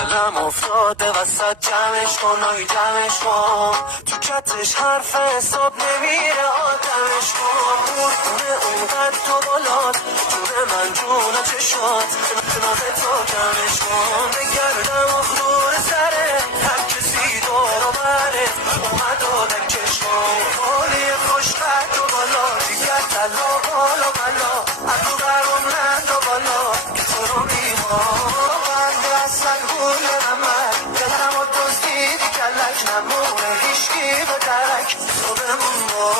دلم افتاده وسط جمعش کن آی جمعش کن تو چتش حرف حساب نمیره آدمش کن مورخونه اونقدر تو بالات جون من جون چشات ناز تو کمش کن بگردم اخدور سره هر کسی دارو بره اومد و دکش کن حالی خوشبت و بالا دیگر تلا بالا بالا ادو برون رند و بالا که تو رو میخوام بنده اصلا گول نمک دلم و دزدیدی کلک نمونه هیشگی به درک تو بمون با